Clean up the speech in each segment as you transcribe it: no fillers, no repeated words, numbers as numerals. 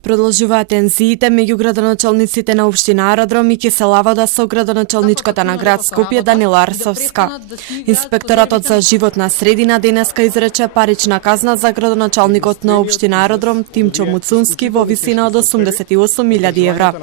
Продолжуваат тензиите меѓу градоначалниците на општина Аеродром и Киселавода со градоначалничката на град Скопје Данила Арсовска. Инспекторатот за животна средина денеска изрече парична казна за градоначалникот на општина Аеродром Тимчо Муцунски во висина од 88.000 евра.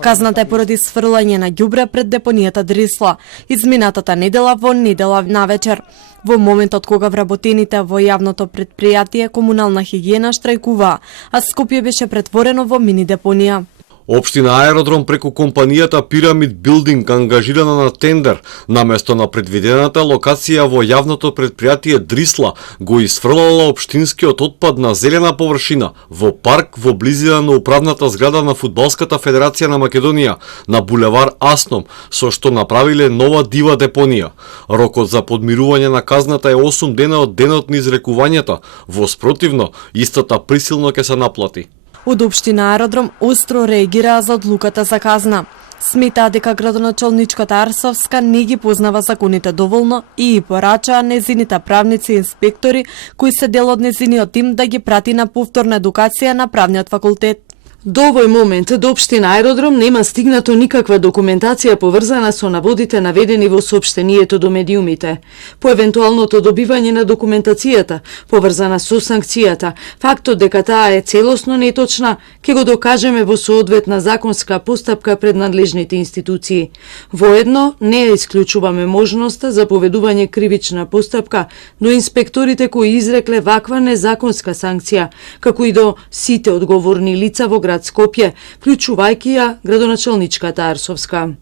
Казната е поради сфрлање на ѓубре пред депонијата Дрисла, изминатата недела во недела навечер. Во моментот кога вработените во јавното предпријатие комунална хигиена штрајкуваа, а Скопје беше претворено во мини депонија. Општина Аеродром преку компанијата Pyramid Building ангажирана на тендер, наместо на предвидената локација во јавното предпријатие Дрисла, го исфрлала општинскиот отпад на зелена површина во парк во близина на управната зграда на Фудбалската федерација на Македонија, на булевар Асном, со што направиле нова дива депонија. Рокот за подмирување на казната е 8 дена од денот на изрекувањето, во спротивно, истата присилно ќе се наплати. Од општина Аеродром остро реагираа за одлуката за казна. Сметаа дека градоначалничката Арсовска не ги познава законите доволно и порачаа незините правници и инспектори, кои се дел од незиниот тим, да ги прати на повторна едукација на правниот факултет. До овој момент до општина Аеродром нема стигнато никаква документација поврзана со наводите наведени во соопштението до медиумите. По евентуалното добивање на документацијата поврзана со санкцијата, фактот дека таа е целосно неточна, ќе го докажеме во соодветна законска постапка пред надлежните институции. Воедно не ја исклучуваме можноста за поведување кривична постапка до инспекторите кои изрекле ваква незаконска санкција, како и до сите одговорни лица во град Скопје, вклучувајќи ја градоначалничката Арсовска.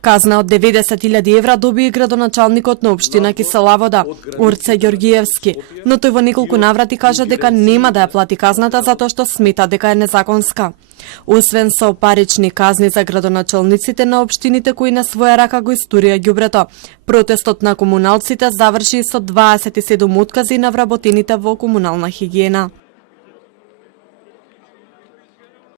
Казна од 90.000 евра доби и градоначалникот на општина Киселавода, Орце Ѓоргиевски, но тој во неколку наврати кажа дека нема да ја плати казната затоа што смета дека е незаконска. Освен со парични казни за градоначалниците на општините кои на своја рака го истурија ѓубрето, протестот на комуналците заврши со 27 откази на вработените во комунална хигиена.